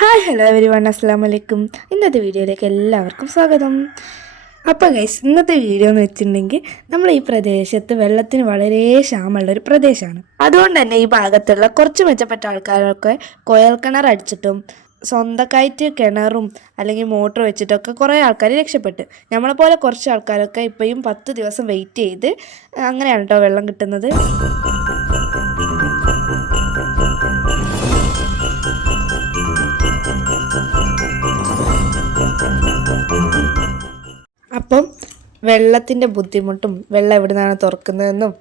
Hi hello every one അസ്സാം വലൈക്കും ഇന്നത്തെ വീഡിയോയിലേക്ക് എല്ലാവർക്കും സ്വാഗതം. അപ്പോൾ ഗൈസ് ഇന്നത്തെ വീഡിയോ എന്ന് വെച്ചിട്ടുണ്ടെങ്കിൽ നമ്മൾ ഈ പ്രദേശത്ത് വെള്ളത്തിന് വളരെ ക്ഷാമമുള്ള ഒരു പ്രദേശമാണ്. അതുകൊണ്ട് തന്നെ ഈ ഭാഗത്തുള്ള കുറച്ച് മെച്ചപ്പെട്ട ആൾക്കാരൊക്കെ കോയൽ കിണർ അടിച്ചിട്ടും സ്വന്തക്കായിട്ട് കിണറും അല്ലെങ്കിൽ മോട്ടർ വെച്ചിട്ടൊക്കെ കുറേ ആൾക്കാർ രക്ഷപ്പെട്ട്. നമ്മളെപ്പോലെ കുറച്ച് ആൾക്കാരൊക്കെ ഇപ്പോഴും പത്ത് ദിവസം വെയിറ്റ് ചെയ്ത് അങ്ങനെയാണ് കേട്ടോ വെള്ളം കിട്ടുന്നത്. അപ്പം വെള്ളത്തിന്റെ ബുദ്ധിമുട്ടും വെള്ളം എവിടെ നിന്നാണ് തുറക്കുന്നതെന്നും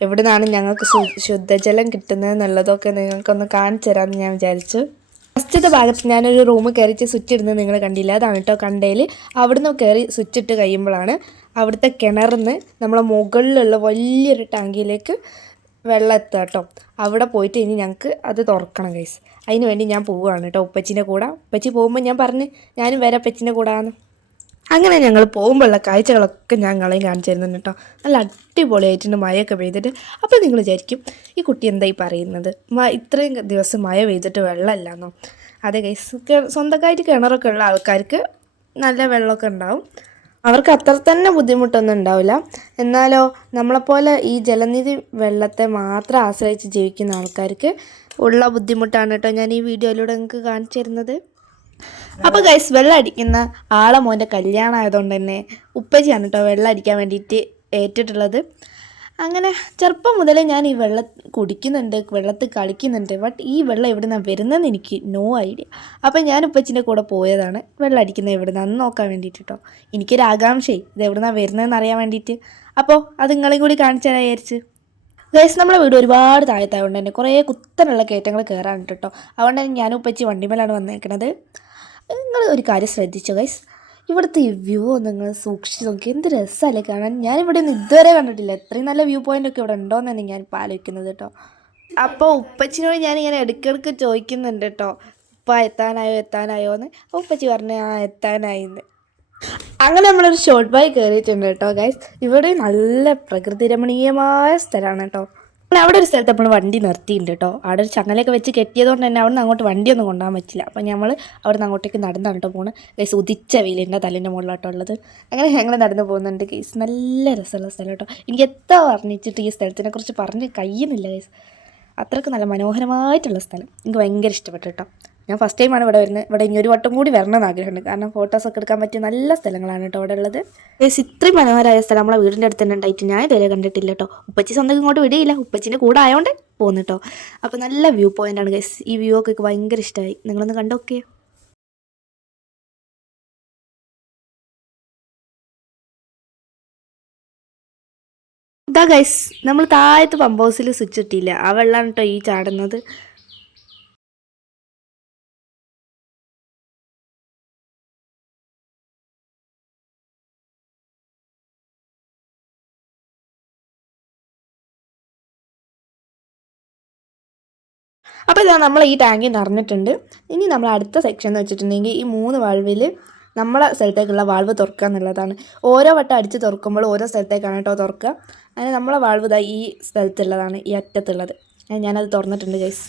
എവിടെ നിന്നാണ് ഞങ്ങൾക്ക് ശുദ്ധജലം കിട്ടുന്നതെന്നുള്ളതൊക്കെ നിങ്ങൾക്കൊന്ന് കാണിച്ചു തരാമെന്ന് ഞാൻ വിചാരിച്ചു. ഫസ്റ്റത്തെ ഭാഗത്ത് ഞാനൊരു റൂം കയറിച്ച് സ്വിച്ച് ഇടുന്നത് നിങ്ങൾ കണ്ടില്ല. അതാണ് കേട്ടോ കണ്ടതിൽ അവിടുന്ന് കയറി സ്വിച്ച് ഇട്ട് കഴിയുമ്പോഴാണ് അവിടുത്തെ കിണറിന്ന് നമ്മളെ മുകളിലുള്ള വലിയൊരു ടാങ്കിയിലേക്ക് വെള്ളം എത്തുക കേട്ടോ. അവിടെ പോയിട്ട് ഇനി ഞങ്ങൾക്ക് അത് തുറക്കണം കൈസ് അതിന് വേണ്ടി ഞാൻ പോവുകയാണ് കേട്ടോ ഉപ്പച്ചിന്റെ കൂടെ. ഉപ്പച്ചി പോകുമ്പോൾ ഞാൻ പറഞ്ഞ് ഞാനും വരാം ഉപ്പച്ചിന്റെ കൂടാന്ന് അങ്ങനെ ഞങ്ങൾ പോകുമ്പോഴുള്ള കാഴ്ചകളൊക്കെ ഞാൻ കളയും കാണിച്ചു കേട്ടോ. നല്ല അടിപൊളിയായിട്ടുണ്ട് മഴയൊക്കെ പെയ്തിട്ട്. അപ്പോൾ നിങ്ങൾ വിചാരിക്കും ഈ കുട്ടി എന്തായി പറയുന്നത്? ഇത്രയും ദിവസം മഴ പെയ്തിട്ട് വെള്ളമില്ലാന്നോ? അതെ കൈ സ്വന്തമായിട്ട് കിണറൊക്കെ ഉള്ള ആൾക്കാർക്ക് നല്ല വെള്ളമൊക്കെ ഉണ്ടാവും. അവർക്ക് അത്ര തന്നെ ബുദ്ധിമുട്ടൊന്നും ഉണ്ടാവില്ല. എന്നാലോ നമ്മളെപ്പോലെ ഈ ജലനിധി വെള്ളത്തെ മാത്രം ആശ്രയിച്ച് ജീവിക്കുന്ന ആൾക്കാർക്ക് ഉള്ള ബുദ്ധിമുട്ടാണ് കേട്ടോ ഞാൻ ഈ വീഡിയോയിലൂടെ നിങ്ങൾക്ക് കാണിച്ചു തരുന്നത് അപ്പോൾ ഗൈസ് വെള്ളം അടിക്കുന്ന ആളെ മോന്റെ കല്യാണം ആയതുകൊണ്ട് തന്നെ ഉപ്പച്ചിയാണ് കേട്ടോ വെള്ളം അടിക്കാൻ വേണ്ടിയിട്ട് ഏറ്റിട്ടുള്ളത്. അങ്ങനെ ചെറുപ്പം മുതലേ ഞാൻ ഈ വെള്ളം കുടിക്കുന്നുണ്ട് വെള്ളത്തിൽ കളിക്കുന്നുണ്ട് ബട്ട് ഈ വെള്ളം എവിടെ നിന്നാണ് വരുന്നതെന്ന് എനിക്ക് നോ ഐഡിയ അപ്പം ഞാൻ ഉപ്പച്ചിന്റെ കൂടെ പോയതാണ് വെള്ളം അടിക്കുന്നത് എവിടെ നിന്നാന്ന് നോക്കാൻ വേണ്ടിയിട്ട് കേട്ടോ എനിക്കൊരു ആകാംക്ഷയായി ഇത് എവിടെ നിന്നാണ് വരുന്നതെന്ന് അറിയാൻ വേണ്ടിയിട്ട്. അപ്പോൾ അത് നിങ്ങളെയും കൂടി കാണിച്ചാൽ വിചാരിച്ച്. ഗൈസ് നമ്മുടെ വീട് ഒരുപാട് താഴത്തായതുകൊണ്ട് തന്നെ കുറേ കുത്തനുള്ള കയറ്റങ്ങൾ കയറാനുണ്ട് കേട്ടോ. അതുകൊണ്ട് തന്നെ ഞാനും ഉപ്പച്ചി വണ്ടിമേലാണ് വന്നേക്കണത്. നിങ്ങൾ ഒരു കാര്യം ശ്രദ്ധിച്ചോ ഗൈസ് ഇവിടുത്തെ ഈ വ്യൂ ഒന്ന് നിങ്ങൾ സൂക്ഷിച്ച് നോക്കി. എന്ത് രസമല്ലേ കാണാൻ? ഞാനിവിടെ ഒന്നും ഇതുവരെ കണ്ടിട്ടില്ല. എത്രയും നല്ല വ്യൂ പോയിന്റ് ഒക്കെ ഇവിടെ ഉണ്ടോയെന്ന് തന്നെ ഞാൻ ഇപ്പോൾ ആലോചിക്കുന്നത് കേട്ടോ അപ്പോൾ ഉപ്പച്ചിനോട് ഞാനിങ്ങനെ ഇടയ്ക്കിടയ്ക്ക് ചോദിക്കുന്നുണ്ട് കേട്ടോ ഉപ്പ എത്താനായോ എത്താനായോ എന്ന്. അപ്പോൾ ഉപ്പച്ചി പറഞ്ഞു ആ എത്താനായി എന്ന്. അങ്ങനെ നമ്മളൊരു ഷോർട്ട് ബൈ കയറിയിട്ടുണ്ട് കേട്ടോ ഗൈസ് ഇവിടെ നല്ല പ്രകൃതിരമണീയമായ സ്ഥലമാണ് കേട്ടോ അവിടെ ഒരു സ്ഥലത്ത് നമ്മൾ വണ്ടി നിർത്തിയിട്ടുണ്ട് കേട്ടോ അവിടെ ഒരു ചങ്ങലയൊക്കെ വെച്ച് കെട്ടിയതുകൊണ്ട് തന്നെ അവിടെ നിന്ന് അങ്ങോട്ട് വണ്ടിയൊന്നും കൊണ്ടുപോകാൻ പറ്റില്ല. അപ്പം നമ്മൾ അവിടെ നിന്ന് അങ്ങോട്ടേക്ക് നടന്നാണ് കേട്ടോ പോകുന്നത് ഗൈസ് ഉദിച്ച വെയിലിന്റെ തലേന്റെ മുകളിലാട്ടോ അങ്ങനെ ഞങ്ങൾ നടന്നു പോകുന്നുണ്ട് ഗൈസ്. നല്ല രസമുള്ള സ്ഥലം കേട്ടോ എനിക്ക് എത്ര പറഞ്ഞിട്ട് ഈ സ്ഥലത്തിനെ കുറിച്ച് പറഞ്ഞ് കഴിയുന്നില്ല ഗൈസ്. അത്രയ്ക്ക് നല്ല മനോഹരമായിട്ടുള്ള സ്ഥലം. എനിക്ക് ഭയങ്കര ഇഷ്ടപ്പെട്ടു കേട്ടോ ഞാൻ ഫസ്റ്റ് ടൈമാണ് ഇവിടെ വരുന്നത്. ഇവിടെ ഇനി ഒരു വട്ടം കൂടി വരണം എന്നാഗ്രഹമുണ്ട് കാരണം ഫോട്ടോസൊക്കെ എടുക്കാൻ പറ്റിയ നല്ല സ്ഥലങ്ങളാണ് കേട്ടോ ഇവിടെ ഉള്ളത്. ഇത്രയും മനോഹരമായ സ്ഥലം നമ്മളെ വീടിന്റെ അടുത്ത് തന്നെ ഉണ്ടായിട്ട് ഞാൻ ഇതുവരെ കണ്ടിട്ടില്ല കേട്ടോ. ഉപ്പച്ചി സ്വന്തം ഇങ്ങോട്ട് വിടിയില്ല ഉപ്പച്ചിന്റെ കൂടെ ആയതുകൊണ്ട് പോകുന്നു കേട്ടോ. അപ്പോൾ നല്ല വ്യൂ പോയിന്റ് ആണ് ഗൈസ് ഈ വ്യൂ ഒക്കെ ഭയങ്കര ഇഷ്ടമായി നിങ്ങളൊന്ന് കണ്ടോക്കേ ഗൈസ് നമ്മൾ താഴത്ത് പമ്പ് ഹൗസിൽ സ്വിച്ച് ഇട്ടില്ല. ആ വെള്ളമാണ് കേട്ടോ ഈ ചാടുന്നത്. അപ്പോൾ ഇതാ നമ്മൾ ഈ ടാങ്കി നിറഞ്ഞിട്ടുണ്ട്. ഇനി നമ്മൾ അടുത്ത സെക്ഷൻ എന്ന് വെച്ചിട്ടുണ്ടെങ്കിൽ ഈ മൂന്ന് വാൾവിൽ നമ്മളെ സ്ഥലത്തേക്കുള്ള വാൾവ് തുറക്കുക എന്നുള്ളതാണ്. ഓരോ വട്ടം അടിച്ച് തുറക്കുമ്പോൾ ഓരോ സ്ഥലത്തേക്കാണ് കേട്ടോ തുറക്കുക. അങ്ങനെ നമ്മളെ വാൾവ് ഇതാ ഈ സ്ഥലത്തുള്ളതാണ് ഈ അറ്റത്തുള്ളത്. ഞാനത് തുറന്നിട്ടുണ്ട് ഗൈസ്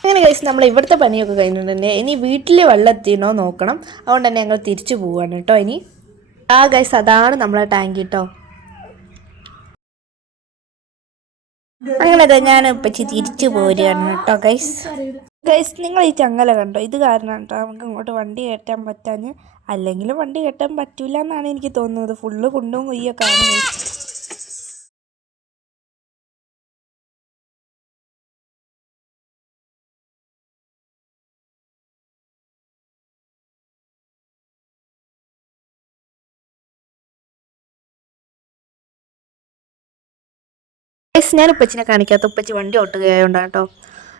അങ്ങനെ ഗൈസ് നമ്മൾ ഇവിടുത്തെ പണിയൊക്കെ കഴിഞ്ഞിട്ടുണ്ട് ഇനി വീട്ടിൽ വെള്ളം എത്തിയണോ നോക്കണം. അതുകൊണ്ട് തന്നെ ഞങ്ങൾ തിരിച്ചു പോവുകയാണ് കേട്ടോ ഇനി. ആ ഗൈസ് അതാണ് നമ്മളെ ടാങ്ക് കേട്ടോ അങ്ങനെ ഞാൻ ഇപ്പച്ചി തിരിച്ചു പോരുകയാണ് കേട്ടോ ഗൈസ് ഗൈസ് നിങ്ങൾ ഈ ചങ്ങല കണ്ടോ? ഇത് കാരണം കേട്ടോ നമുക്ക് ഇങ്ങോട്ട് വണ്ടി കയറ്റാൻ പറ്റാഞ്ഞ് അല്ലെങ്കിലും വണ്ടി കയറ്റാൻ പറ്റൂല എന്നാണ് എനിക്ക് തോന്നുന്നത്. ഫുള്ള് കുണ്ടും കുയ്യൊക്കെ ആണ്. ഗൈസ് ഞാൻ ഉപ്പച്ചിനെ കാണിക്കാത്ത ഉപ്പച്ചി വണ്ടി ഓട്ടുകയായോണ്ടാണ് കേട്ടോ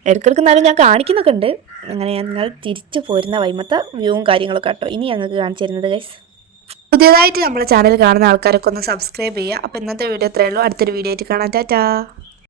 ഇടയ്ക്കിടയ്ക്ക് എന്നാലും ഞാൻ കാണിക്കുന്നൊക്കെ ഉണ്ട് അങ്ങനെ ഞങ്ങൾ തിരിച്ചു പോരുന്ന വൈമത്തെ വ്യൂവും കാര്യങ്ങളൊക്കെ കേട്ടോ ഇനി ഞങ്ങൾക്ക് കാണിച്ചു തരുന്നത് ഗൈസ് പുതിയതായിട്ട് നമ്മളെ ചാനൽ കാണുന്ന ആൾക്കാരൊക്കെ ഒന്ന് സബ്സ്ക്രൈബ് ചെയ്യുക. അപ്പോൾ ഇന്നത്തെ വീഡിയോ ഇത്രയേ ഉള്ളൂ. അടുത്തൊരു വീഡിയോ ആയിട്ട് കാണാം. ടാറ്റാ.